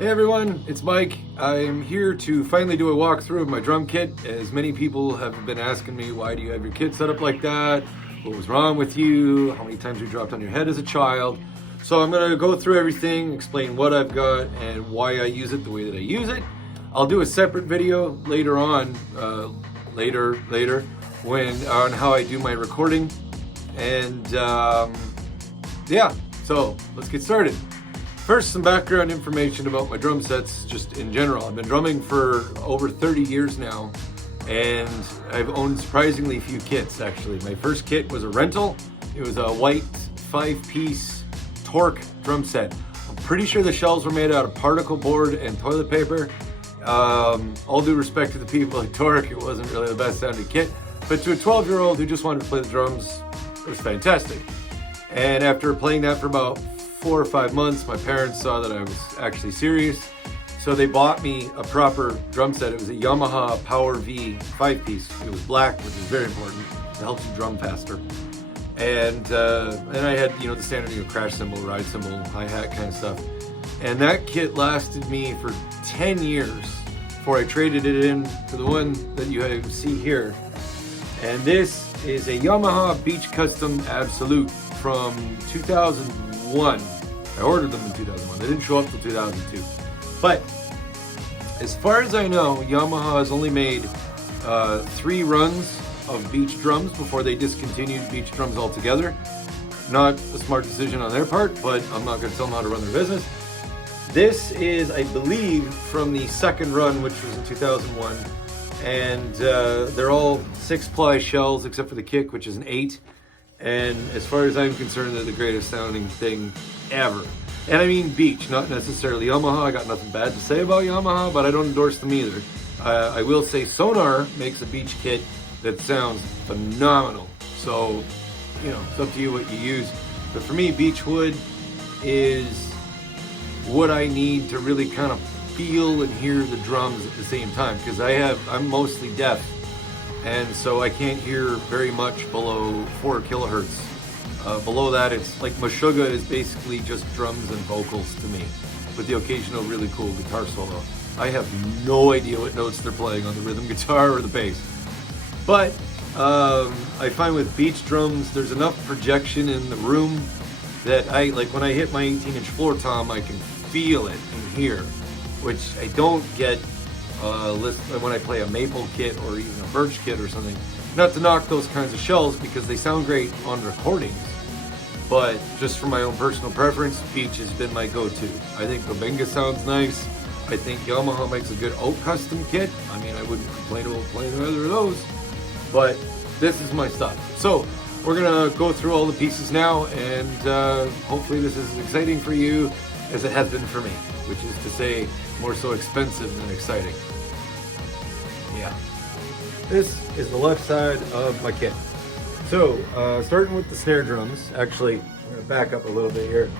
Hey everyone, it's Mike. I'm here to finally do a walkthrough of my drum kit. As many people have been asking me, why do you have your kit set up like that? What was wrong with you? How many times you dropped on your head as a child? So I'm gonna go through everything, explain what I've got and why I use it the way that I use it. I'll do a separate video later on, later, when on how I do my recording. And yeah, so let's get started. First, some background information about my drum sets, just in general. I've been drumming for over 30 years now, and I've owned surprisingly few kits, actually. My first kit was a rental. It was a white 5-piece Torque drum set. I'm pretty sure the shells were made out of particle board and toilet paper. All due respect to the people at Torque, it wasn't really the best sounding kit, but to a 12-year-old who just wanted to play the drums, it was fantastic. And after playing that for about 4 or 5 months, my parents saw that I was actually serious, so they bought me a proper drum set. It was a Yamaha Power V 5-piece. It was black, which is very important. It helps you drum faster. And I had, the standard, crash cymbal, ride cymbal, hi-hat kind of stuff. And that kit lasted me for 10 years before I traded it in for the one that you see here. And this is a Yamaha Beach Custom Absolute from 2001. I ordered them in 2001. They didn't show up till 2002. But as far as I know, Yamaha has only made 3 runs of beach drums before they discontinued beach drums altogether. Not a smart decision on their part, but I'm not going to tell them how to run their business. This is, I believe, from the second run, which was in 2001. And they're all 6-ply shells except for the kick, which is an 8. And as far as I'm concerned, they're the greatest sounding thing ever. And I mean beach, not necessarily Yamaha. I got nothing bad to say about Yamaha, but I don't endorse them either. I will say Sonar makes a beach kit that sounds phenomenal. So, it's up to you what you use. But for me, Beechwood is what I need to really kind of feel and hear the drums at the same time, because I'm mostly deaf. And so I can't hear very much below 4 kilohertz. Below that, it's like Meshuggah is basically just drums and vocals to me, with the occasional really cool guitar solo. I have no idea what notes they're playing on the rhythm guitar or the bass. But I find with beach drums, there's enough projection in the room that when I hit my 18-inch floor tom, I can feel it and hear, which I don't get when I play a maple kit or even a birch kit or something. Not to knock those kinds of shells, because they sound great on recordings, but just for my own personal preference, beach has been my go-to. I think Gobinga sounds nice. I think Yamaha makes a good oak custom kit. I mean, I wouldn't complain about playing either of those, but this is my stuff. So we're gonna go through all the pieces now, and hopefully this is as exciting for you as it has been for me, which is to say, more so expensive than exciting. Yeah. This is the left side of my kit. So, starting with the snare drums, actually, I'm gonna back up a little bit here.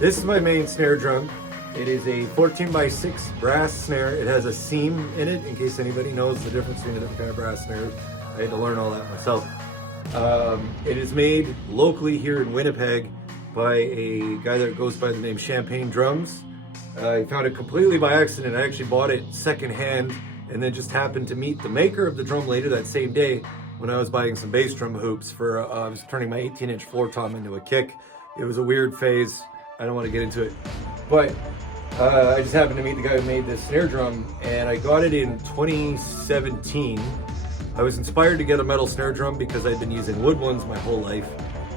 This is my main snare drum. It is a 14x6 brass snare. It has a seam in it, in case anybody knows the difference between the different kind of brass snares. I had to learn all that myself. It is made locally here in Winnipeg by a guy that goes by the name Champagne Drums. I found it completely by accident. I actually bought it secondhand, and then just happened to meet the maker of the drum later that same day when I was buying some bass drum hoops for, I was turning my 18-inch floor tom into a kick. It was a weird phase. I don't want to get into it. But I just happened to meet the guy who made this snare drum, and I got it in 2017. I was inspired to get a metal snare drum because I'd been using wood ones my whole life.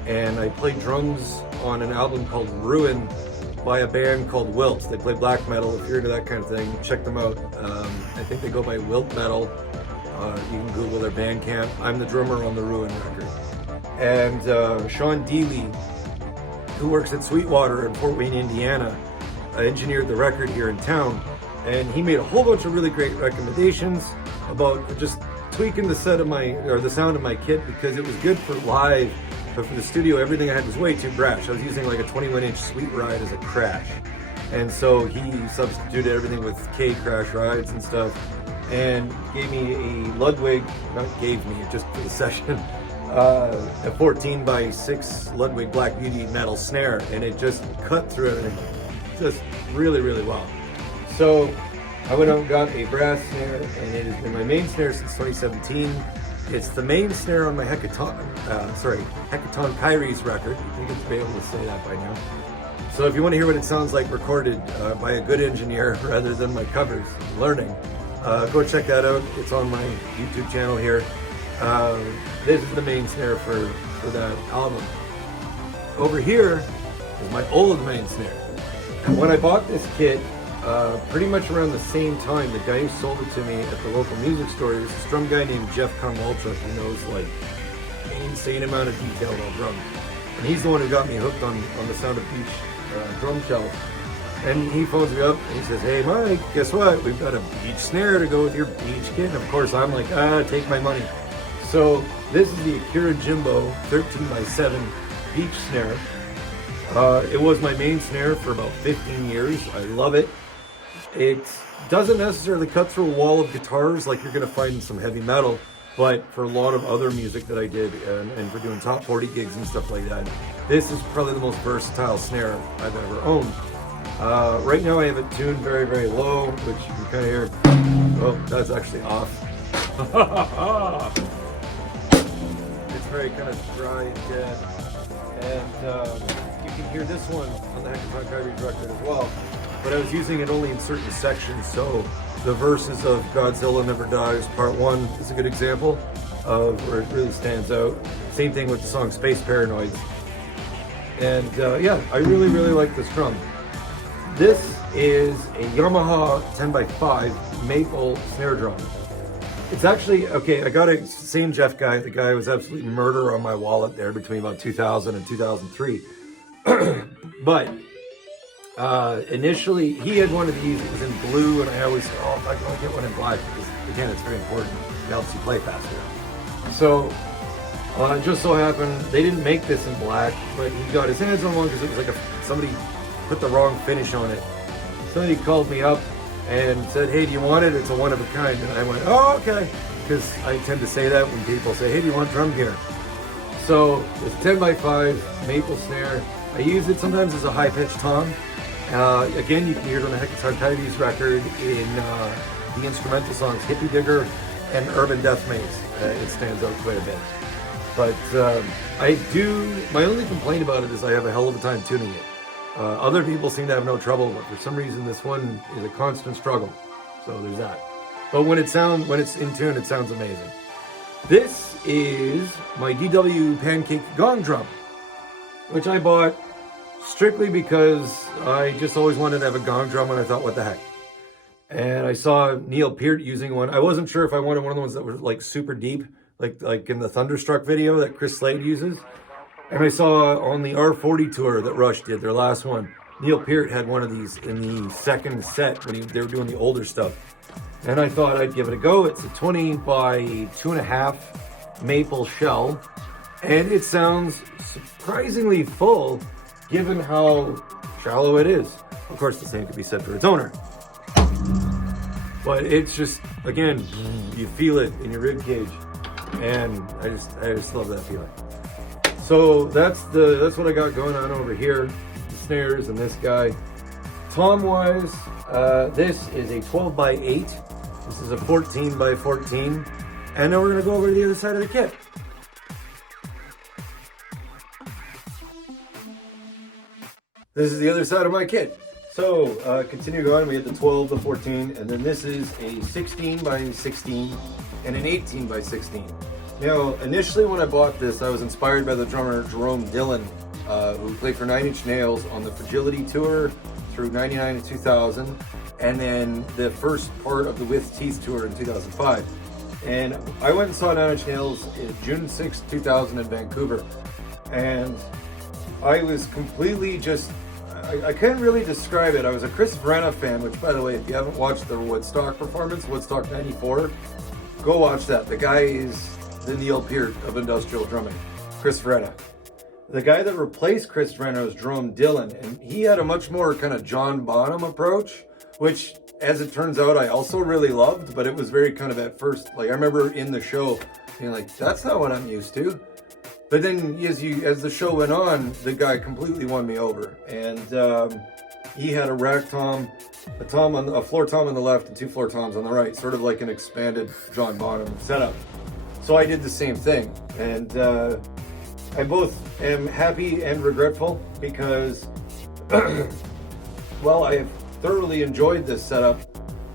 And I played drums on an album called Ruin by a band called Wilt. They play black metal. If you're into that kind of thing, check them out. I think they go by Wilt Metal. You can Google their Bandcamp. I'm the drummer on the Ruin record. And Sean Deely, who works at Sweetwater in Fort Wayne, Indiana, engineered the record here in town. And he made a whole bunch of really great recommendations about just tweaking the sound of my kit, because it was good for live. But for the studio, everything I had was way too brash. I was using like a 21-inch Sweet Ride as a crash. And so he substituted everything with K crash rides and stuff, and gave me a Ludwig, not gave me, just for the session, a 14x6 Ludwig Black Beauty metal snare, and it just cut through everything just really, really well. So I went out and got a brass snare, and it has been my main snare since 2017. It's the main snare on my Hecaton Kyries record. You think it's be able to say that by now. So if you want to hear what it sounds like recorded by a good engineer rather than my covers, learning, go check that out. It's on my YouTube channel here. This is the main snare for that album. Over here is my old main snare. And when I bought this kit, pretty much around the same time, the guy who sold it to me at the local music store, there's this drum guy named Jeff Conwalchuk who knows like an insane amount of detail about drums. And he's the one who got me hooked on the Sound of Beach drum shells. And he phones me up and he says, "Hey Mike, guess what? We've got a beach snare to go with your beach kit." And of course I'm like, take my money. So this is the Akira Jimbo 13x7 beach snare. It was my main snare for about 15 years. I love it. It doesn't necessarily cut through a wall of guitars like you're going to find in some heavy metal, but for a lot of other music that I did and for doing top 40 gigs and stuff like that, this is probably the most versatile snare I've ever owned. Right now I have it tuned very, very low, which you can kind of hear. Oh, that's actually off. It's very kind of dry and dead. And you can hear this one on the Hecaton Kyries record as well. But I was using it only in certain sections, so the verses of Godzilla Never Dies Part 1 is a good example of where it really stands out. Same thing with the song Space Paranoids. And yeah, I really, really like this drum. This is a Yamaha 10x5 maple snare drum. It's actually, okay, I got a same Jeff guy, the guy was absolutely murder on my wallet there between about 2000 and 2003. But initially, he had one of these, it was in blue, and I always said, oh, if I can get one in black, because again, it's very important, it helps you play faster. So, it just so happened, they didn't make this in black, but he got his hands on one because it was like somebody put the wrong finish on it. Somebody called me up and said, "Hey, do you want it? It's a one of a kind." And I went, "Oh, okay," because I tend to say that when people say, "Hey, do you want drum gear?" So, it's 10x5 maple snare. I use it sometimes as a high-pitched tom. Again, you can hear it on the Hecaton Kyries record in the instrumental songs Hippie Digger and Urban Death Maze. It stands out quite a bit. But my only complaint about it is I have a hell of a time tuning it. Other people seem to have no trouble, but for some reason this one is a constant struggle. So there's that. But when it's in tune, it sounds amazing. This is my DW Pancake Gong Drum, which I bought strictly because I just always wanted to have a gong drum, and I thought, what the heck? And I saw Neil Peart using one. I wasn't sure if I wanted one of the ones that were like super deep, like in the Thunderstruck video that Chris Slade uses. And I saw on the R40 tour that Rush did, their last one, Neil Peart had one of these in the second set when they were doing the older stuff. And I thought I'd give it a go. It's a 20 by 2.5 maple shell, and it sounds surprisingly full given how shallow it is. Of course, the same could be said for its owner. But it's just, again, you feel it in your rib cage, and I just love that feeling. So that's what I got going on over here, the snares and this guy. Tom-wise, this is a 12 by 8. This is a 14 by 14, and then we're gonna go over to the other side of the kit. This is the other side of my kit. So, continue going, we had the 12, the 14, and then this is a 16 by 16 and an 18 by 16. Now, initially when I bought this, I was inspired by the drummer Jerome Dillon, who played for Nine Inch Nails on the Fragility Tour through 99 to 2000, and then the first part of the With Teeth Tour in 2005. And I went and saw Nine Inch Nails in June 6, 2000 in Vancouver. And I was completely just, I can't really describe it. I was a Chris Vrenna fan, which, by the way, if you haven't watched the Woodstock performance, Woodstock 94, go watch that. The guy is the Neil Peart of industrial drumming, Chris Vrenna. The guy that replaced Chris Vrenna was Jerome Dillon, and he had a much more kind of John Bonham approach, which, as it turns out, I also really loved, but it was very kind of at first, like I remember in the show being like, that's not what I'm used to. But then as the show went on, the guy completely won me over. And he had a rack tom, a floor tom on the left and 2 floor toms on the right, sort of like an expanded John Bonham setup. So I did the same thing, and I both am happy and regretful because, well, I have thoroughly enjoyed this setup.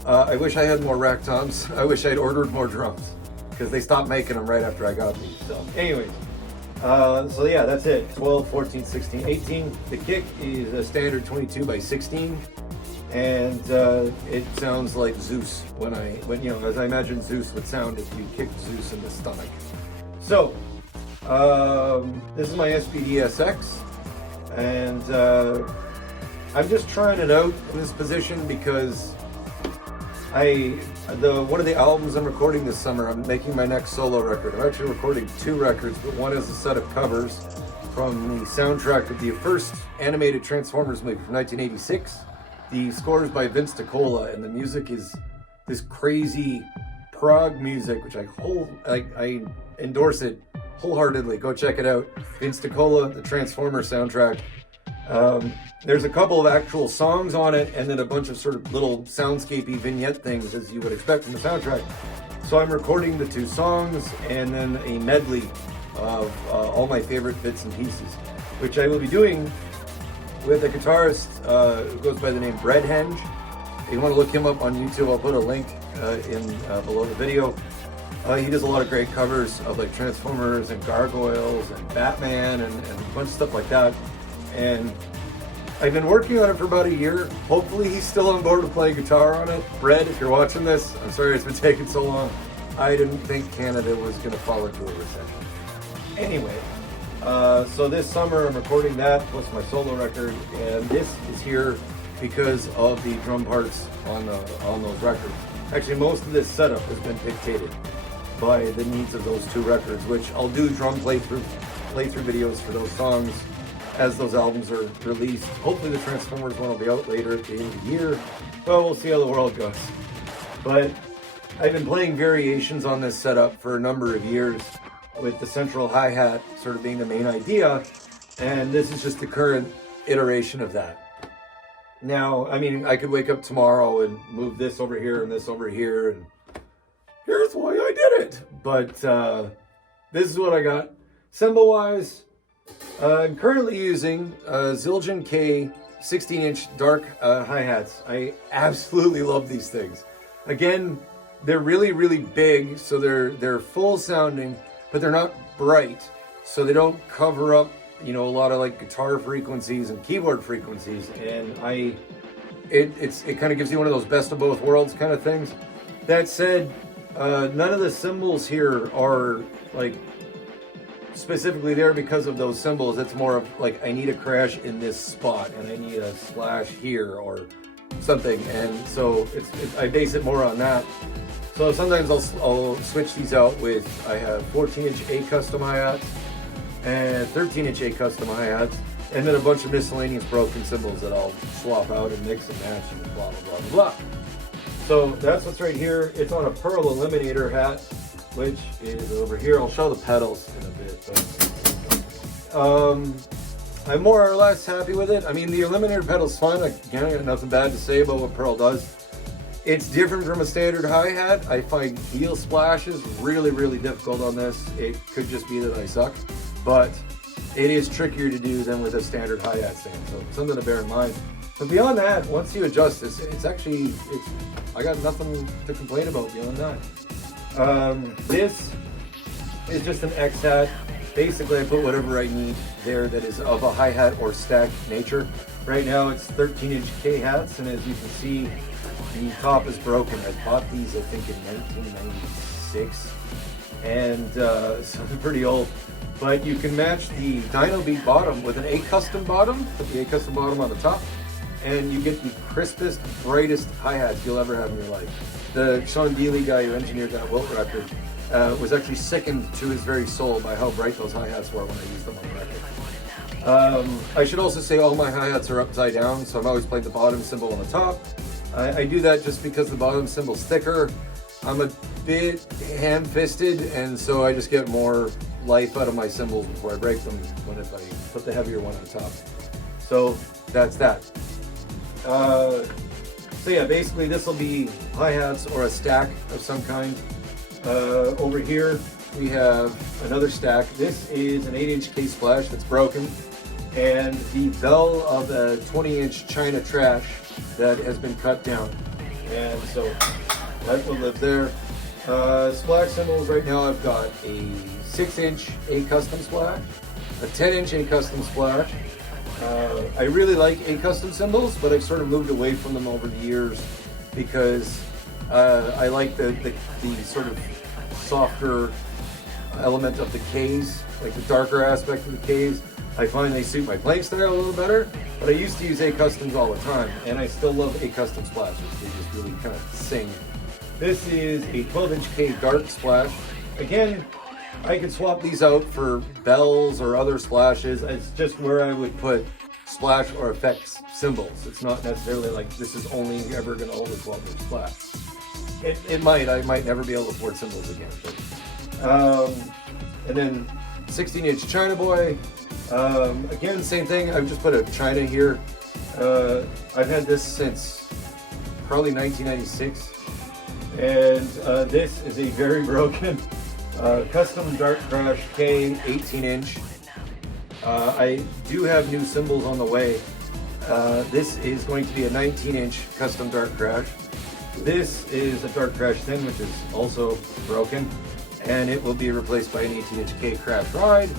I wish I had more rack toms. I wish I'd ordered more drums because they stopped making them right after I got these. So anyways, so yeah, that's it. 12, 14, 16, 18. The kick is a standard 22 by 16. And it sounds like Zeus when you know, as I imagine Zeus would sound if you kicked Zeus in the stomach. So, this is my SPD SX, and I'm just trying it out in this position because one of the albums I'm recording this summer, I'm making my next solo record. I'm actually recording 2 records, but one is a set of covers from the soundtrack of the first animated Transformers movie from 1986. The score is by Vince DiCola, and the music is this crazy prog music, which I endorse it wholeheartedly. Go check it out. Vince DiCola, the Transformers soundtrack. There's a couple of actual songs on it, and then a bunch of sort of little soundscapey vignette things, as you would expect from the soundtrack. So I'm recording the 2 songs, and then a medley of all my favorite bits and pieces, which I will be doing with a guitarist who goes by the name Breadhenge. If you want to look him up on YouTube, I'll put a link below the video. He does a lot of great covers of like Transformers and Gargoyles and Batman and a bunch of stuff like that. And I've been working on it for about a year. Hopefully he's still on board to play guitar on it. Brett, if you're watching this, I'm sorry it's been taking so long. I didn't think Canada was going to fall into a recession. Anyway, so this summer I'm recording that plus my solo record, and this is here because of the drum parts on those records. Actually, most of this setup has been dictated by the needs of those 2 records, which I'll do drum playthrough videos for those songs as those albums are released. Hopefully the Transformers one will be out later at the end of the year. Well, we'll see how the world goes. But I've been playing variations on this setup for a number of years, with the central hi-hat sort of being the main idea, and this is just the current iteration of that. Now, I mean, I could wake up tomorrow and move this over here and this over here, and here's why I did it. But this is what I got. Cymbal-wise, I'm currently using Zildjian K 16-inch dark hi-hats. I absolutely love these things. Again, they're really, really big, so they're full sounding, but they're not bright, so they don't cover up, you know, a lot of like guitar frequencies and keyboard frequencies. And it kind of gives you one of those best of both worlds kind of things. That said, none of the cymbals here are like specifically there because of those cymbals. It's more of like, I need a crash in this spot and I need a slash here or something, and so I base it more on that. So sometimes I'll switch these out with, I have 14-inch A custom hi-hats and 13-inch A custom hi-hats, and then a bunch of miscellaneous broken cymbals that I'll swap out and mix and match and blah, blah, blah, blah, blah. So that's what's right here. It's on a Pearl Eliminator hat, which is over here. I'll show the pedals in a bit. But, I'm more or less happy with it. I mean, the Eliminator pedal's fun. Again, I got nothing bad to say about what Pearl does. It's different from a standard hi-hat. I find heel splashes really, really difficult on this. It could just be that I suck, but it is trickier to do than with a standard hi-hat stand, so something to bear in mind. But beyond that, once you adjust this, I got nothing to complain about beyond that. This is just an X-hat. Basically, I put whatever I need there that is of a hi-hat or stack nature. Right now, it's 13-inch K-hats, and as you can see, the top is broken. I bought these, I think, in 1996, and so they're pretty old. But you can match the Dyno Beat bottom with an A custom bottom, put the A custom bottom on the top, and you get the crispest, brightest hi-hats you'll ever have in your life. The Sean Dealey guy who engineered that Wilt record was actually sickened to his very soul by how bright those hi-hats were when I used them on the record. I should also say all my hi-hats are upside down, so I'm always playing the bottom cymbal on the top. I do that just because the bottom cymbal's thicker. I'm a bit ham-fisted, and so I just get more life out of my cymbals before I break them if I put the heavier one on top. So that's that. So yeah, basically this will be hi-hats or a stack of some kind. Over here we have another stack. This is an 8-inch K-Splash that's broken, and the bell of a 20-inch China Trash that has been cut down. And so that will live there. Splash cymbals right now, I've got a 6-inch A Custom Splash, a 10-inch A Custom Splash. I really like A Custom cymbals, but I've sort of moved away from them over the years because I like the sort of softer element of the Ks, like the darker aspect of the Ks. I find they suit my playing style a little better, but I used to use A Customs all the time, and I still love A Custom splashes. They just really kind of sing. This is a 12-inch K Dark Splash. Again, I could swap these out for bells or other splashes. It's just where I would put splash or effects cymbals. It's not necessarily like this is only ever going to hold a 12-inch splash. It might. I might never be able to afford cymbals again. But, and then 16-inch China Boy. Again, same thing. I've just put a China here. I've had this since probably 1996. And this is a very broken custom Dark Crash K 18-inch. I do have new cymbals on the way. This is going to be a 19-inch custom Dark Crash. This is a Dark Crash Thin, which is also broken, and it will be replaced by an 18-inch K Crash Ride.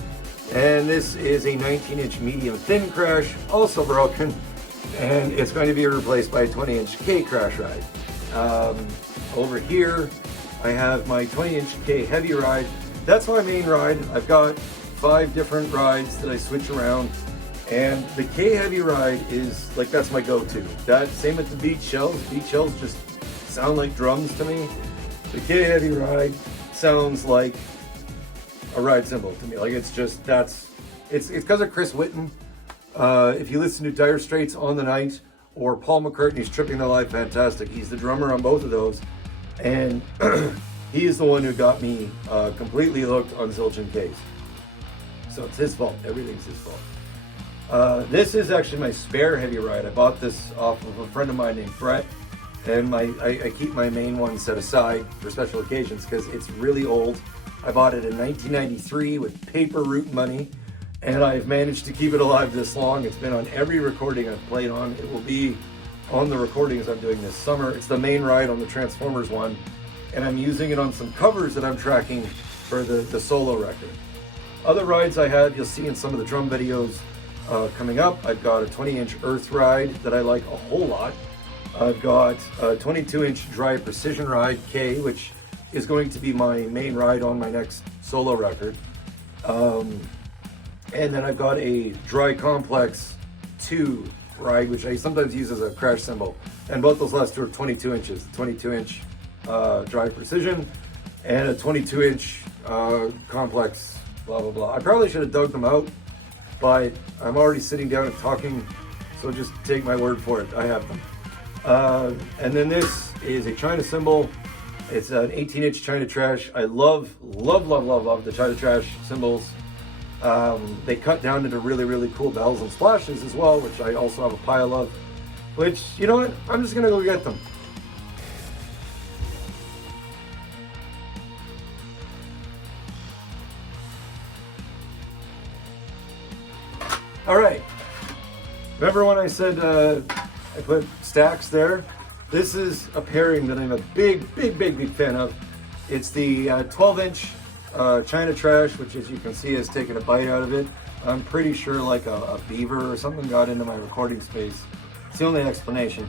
And this is a 19-inch medium thin Crash, also broken, and it's going to be replaced by a 20-inch K Crash Ride. Over here, I have my 20-inch K Heavy Ride. That's my main ride. I've got 5 different rides that I switch around, and the K Heavy Ride is like, that's my go-to. That same with the Beach Shells. Beach Shells just sound like drums to me. The K Heavy Ride sounds like a ride cymbal to me. Like, it's just, it's because of Chris Whitten. If you listen to Dire Straits On the Night or Paul McCartney's Tripping the Life Fantastic, he's the drummer on both of those, and he is the one who got me completely hooked on Zildjian Ks. So it's his fault. Everything's his fault. This is actually my spare heavy ride. I bought this off of a friend of mine named Brett, and I keep my main one set aside for special occasions because it's really old. I bought it in 1993 with paper route money, and I've managed to keep it alive this long. It's been on every recording I've played on. It will be on the recordings I'm doing this summer. It's the main ride on the Transformers one, and I'm using it on some covers that I'm tracking for the solo record. Other rides I had, you'll see in some of the drum videos coming up. I've got a 20-inch Earth ride that I like a whole lot. I've got a 22-inch Dry Precision Ride K, which is going to be my main ride on my next solo record. And then I've got a Dry Complex 2 ride, which I sometimes use as a crash cymbal. And both those last two are 22 inches. 22-inch Dry Precision and a 22-inch Complex, blah, blah, blah. I probably should have dug them out, but I'm already sitting down and talking, so just take my word for it. I have them. And then this is a China cymbal. It's an 18-inch China Trash. I love the China Trash cymbals. They cut down into really, really cool bells and splashes as well, which I also have a pile of, which, you know what, I'm just gonna go get them. All right, remember when I said I put stacks there? This is a pairing that I'm a big fan of. It's the 12-inch China Trash, which, as you can see, has taken a bite out of it. I'm pretty sure like a beaver or something got into my recording space. It's the only explanation.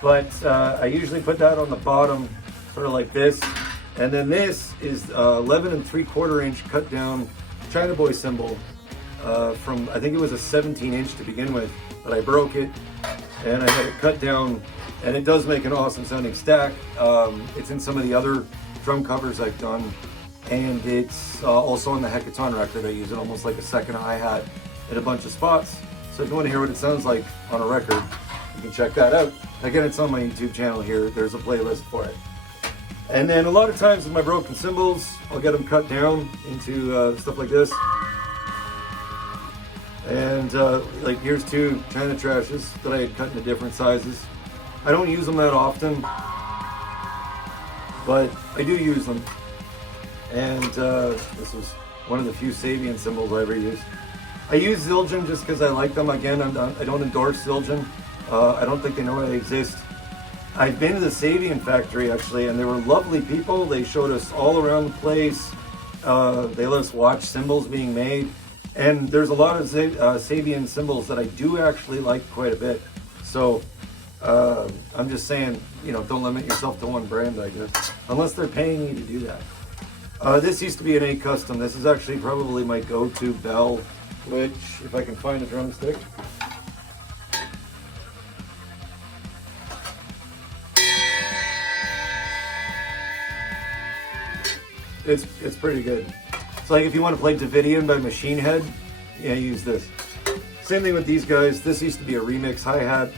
But I usually put that on the bottom, sort of like this. And then this is 11 3/4-inch cut down China Boy cymbal from, I think it was a 17-inch to begin with, but I broke it and I had it cut down, and it does make an awesome sounding stack. It's in some of the other drum covers I've done, and it's also on the Hecaton record. I use it almost like a second hi-hat in a bunch of spots. So if you want to hear what it sounds like on a record, you can check that out. Again, it's on my YouTube channel here. There's a playlist for it. And then a lot of times with my broken cymbals, I'll get them cut down into stuff like this. And like here's two China trashes that I had cut into different sizes. I don't use them that often, but I do use them. And this was one of the few Sabian cymbals I ever used. I use Zildjian just because I like them. Again, I don't endorse Zildjian. I don't think they know they exist. I've been to the Sabian factory actually, and they were lovely people. They showed us all around the place. They let us watch cymbals being made. And there's a lot of Sabian cymbals that I do actually like quite a bit. So I'm just saying, you know, don't limit yourself to one brand, I guess, unless they're paying you to do that. This used to be an A Custom. This is actually probably my go-to bell, which, if I can find a drumstick. It's pretty good. It's like if you want to play Davidian by Machine Head, yeah, use this. Same thing with these guys. This used to be a remix hi-hat,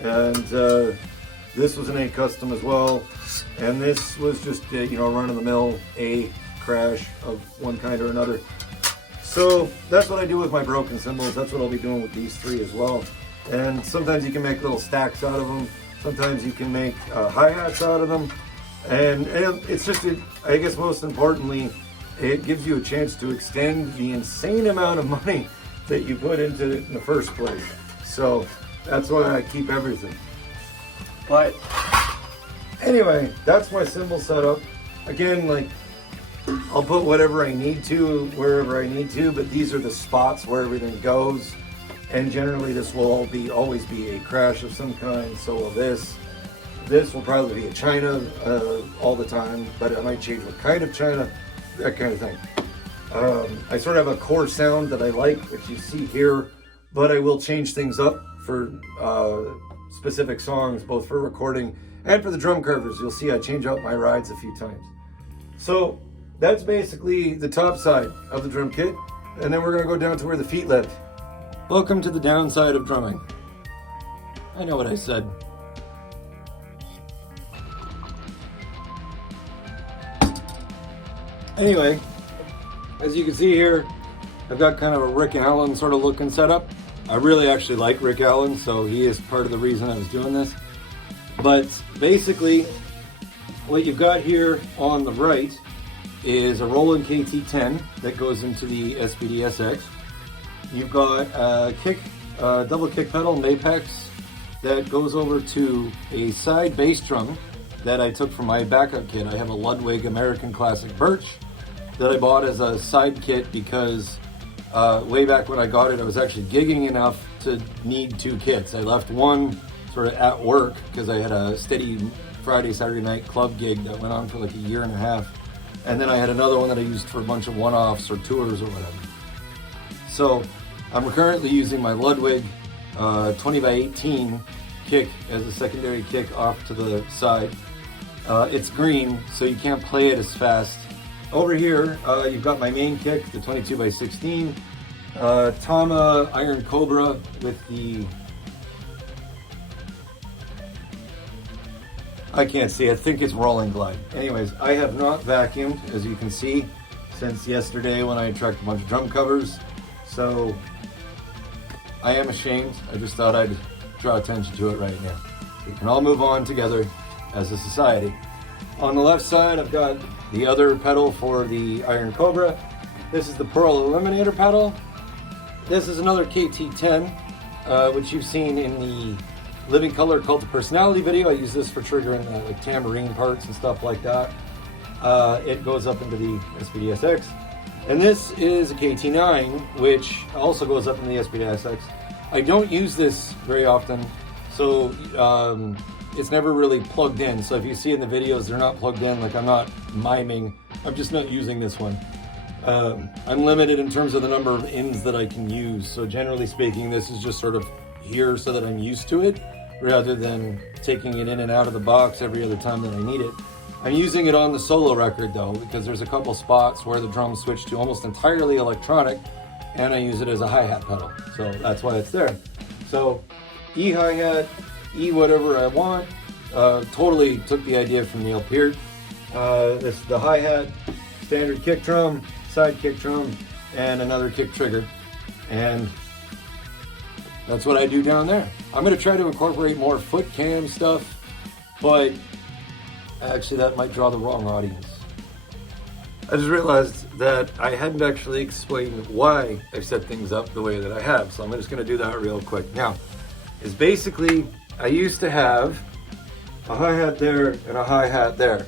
and this was an A Custom as well. And this was just, you know, run-of-the-mill A crash of one kind or another. So that's what I do with my broken cymbals. That's what I'll be doing with these three as well. And sometimes you can make little stacks out of them. Sometimes you can make hi-hats out of them. And it's just, I guess most importantly, it gives you a chance to extend the insane amount of money that you put into it in the first place. So that's why I keep everything. But anyway, that's my cymbal setup. Again, like, I'll put whatever I need to, wherever I need to, but these are the spots where everything goes. And generally this will always be a crash of some kind, so will this. This will probably be a China all the time, but I might change what kind of China, that kind of thing. I sort of have a core sound that I like, which you see here, but I will change things up for specific songs, both for recording and for the drum carvers. You'll see I change out my rides a few times. So that's basically the top side of the drum kit, and then we're gonna go down to where the feet live. Welcome to the downside of drumming. I know what I said. Anyway, as you can see here, I've got kind of a Rick Allen sort of looking setup. I really actually like Rick Allen, so he is part of the reason I was doing this. But basically, what you've got here on the right is a Roland KT10 that goes into the SPD SX. You've got a double kick pedal Mapex that goes over to a side bass drum that I took from my backup kit. I have a Ludwig American Classic Birch that I bought as a side kit because way back when I got it, I was actually gigging enough to need two kits. I left one sort of at work because I had a steady Friday, Saturday night club gig that went on for like a year and a half. And then I had another one that I used for a bunch of one-offs or tours or whatever. So I'm currently using my Ludwig 20x18 kick as a secondary kick off to the side. It's green, so you can't play it as fast. Over here, you've got my main kick, the 22x16, Tama Iron Cobra with the, I can't see, I think it's Rolling Glide. Anyways, I have not vacuumed, as you can see, since yesterday when I tracked a bunch of drum covers. So I am ashamed. I just thought I'd draw attention to it right now. We can all move on together as a society. On the left side, I've got the other pedal for the Iron Cobra. This is the Pearl Eliminator pedal. This is another KT10, which you've seen in the Living Color Cult of Personality video. I use this for triggering the like tambourine parts and stuff like that. It goes up into the SPD SX. And this is a KT9, which also goes up in the SPD SX. I don't use this very often, so it's never really plugged in. So if you see in the videos, they're not plugged in, like I'm not miming. I'm just not using this one. I'm limited in terms of the number of ins that I can use. So generally speaking, this is just sort of here so that I'm used to it, rather than taking it in and out of the box every other time that I need it. I'm using it on the solo record though, because there's a couple spots where the drums switch to almost entirely electronic, and I use it as a hi-hat pedal. So that's why it's there. So E hi-hat, E whatever I want. Totally took the idea from Neil Peart. This is the hi-hat, standard kick drum, side kick drum, and another kick trigger. And That's what I do down there. I'm going to try to incorporate more foot cam stuff, but actually that might draw the wrong audience. I just realized that I hadn't actually explained why I set things up the way that I have, so I'm just going to do that real quick. Now, is basically I used to have a hi-hat there and a hi-hat there.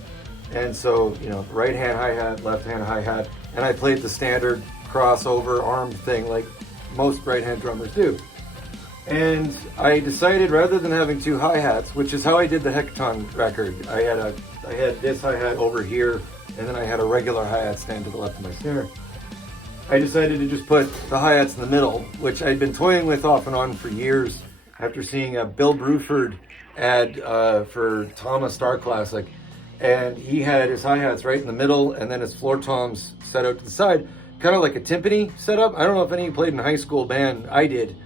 And so, right hand hi-hat, left hand hi-hat, and I played the standard crossover arm thing like most right-hand drummers do. And I decided rather than having two hi-hats, which is how I did the Hekaton record, I had this hi-hat over here, and then I had a regular hi-hat stand to the left of my snare. I decided to just put the hi-hats in the middle, which I'd been toying with off and on for years after seeing a Bill Bruford ad for Thomas Star Classic. And he had his hi-hats right in the middle, and then his floor toms set out to the side, kind of like a timpani setup. I don't know if any of you played in high school band. I did.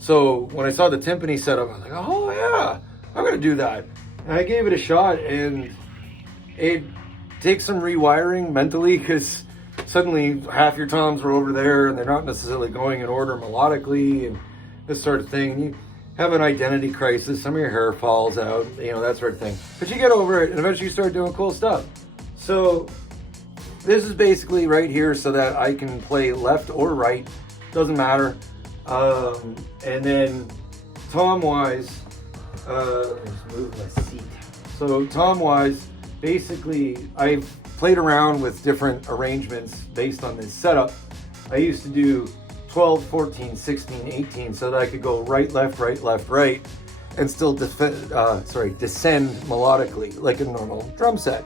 So when I saw the timpani setup, I was like, oh yeah, I'm gonna do that. And I gave it a shot, and it takes some rewiring mentally, because suddenly half your toms are over there and they're not necessarily going in order melodically and this sort of thing. You have an identity crisis, some of your hair falls out, that sort of thing. But you get over it and eventually you start doing cool stuff. So this is basically right here so that I can play left or right, doesn't matter. And then tom-wise, let's move my seat. So tom-wise, basically I've played around with different arrangements based on this setup. I used to do 12, 14, 16, 18 so that I could go right, left, right, and still descend melodically like a normal drum set.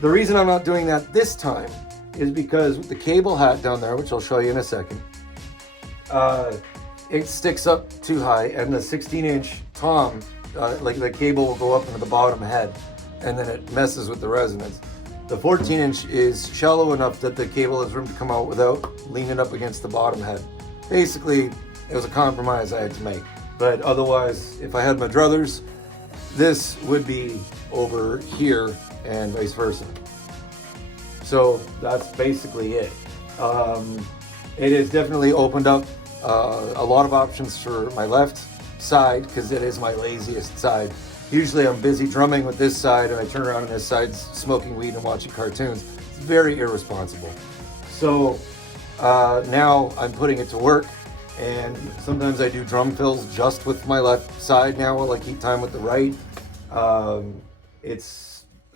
The reason I'm not doing that this time is because with the cable hat down there, which I'll show you in a second, it sticks up too high, and the 16-inch tom, like the cable will go up into the bottom head, and then it messes with the resonance. The 14-inch is shallow enough that the cable has room to come out without leaning up against the bottom head. Basically, it was a compromise I had to make. But otherwise, if I had my druthers, this would be over here and vice versa. So that's basically it. It has definitely opened up a lot of options for my left side, because it is my laziest side. Usually I'm busy drumming with this side and I turn around on this side smoking weed and watching cartoons. It's very irresponsible. So now I'm putting it to work, and sometimes I do drum fills just with my left side now while I keep time with the right.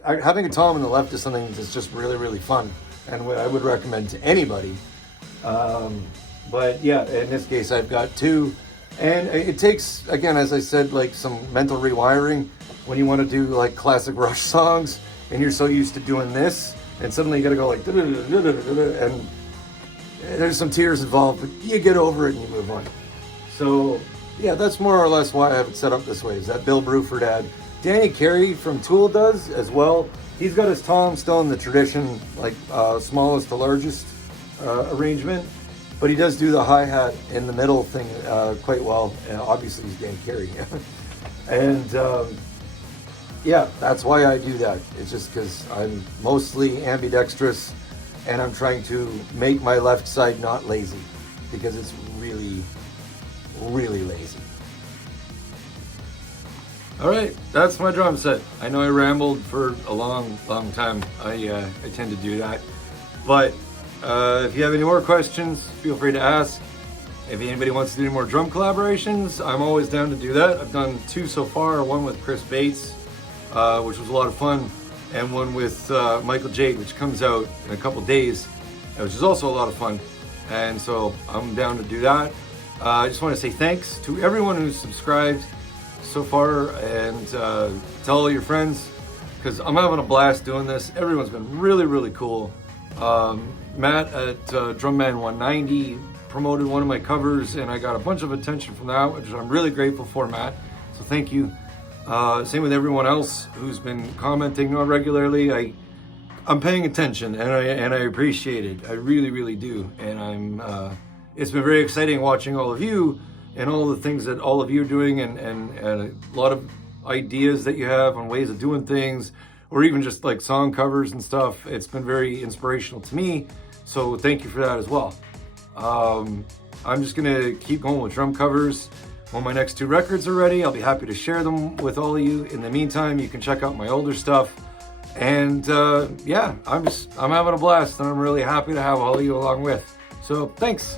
Having a tom in the left is something that's just really, really fun, and what I would recommend to anybody. But yeah, in this case I've got two. And it takes, again, as I said, like some mental rewiring when you want to do like classic Rush songs and you're so used to doing this, and suddenly you got to go like, and there's some tears involved, but you get over it and you move on. So yeah, that's more or less why I have it set up this way, is that Bill Bruford ad. Danny Carey from Tool does as well. He's got his tom still in the tradition, like smallest to largest arrangement. But he does do the hi-hat in the middle thing quite well. And obviously he's Dan Carey. And yeah, that's why I do that. It's just because I'm mostly ambidextrous and I'm trying to make my left side not lazy, because it's really, really lazy. All right, that's my drum set. I know I rambled for a long, long time. I tend to do that. But if you have any more questions, feel free to ask. If anybody wants to do more drum collaborations, I'm always down to do that. I've done two so far, one with Chris Bates, which was a lot of fun, and one with Michael Jade, which comes out in a couple days, which is also a lot of fun. And so I'm down to do that. I just want to say thanks to everyone who's subscribed so far, and tell all your friends, because I'm having a blast doing this. Everyone's been really, really cool. Matt at Drumman 190 promoted one of my covers, and I got a bunch of attention from that, which I'm really grateful for, Matt. So thank you. Same with everyone else who's been commenting not regularly. I'm paying attention, and I appreciate it. I really, really do. And it's been very exciting watching all of you and all the things that all of you are doing, and a lot of ideas that you have on ways of doing things, or even just like song covers and stuff. It's been very inspirational to me. So thank you for that as well. I'm just gonna keep going with drum covers. When my next 2 records are ready, I'll be happy to share them with all of you. In the meantime, you can check out my older stuff. And yeah, I'm having a blast, and I'm really happy to have all of you along with. So thanks.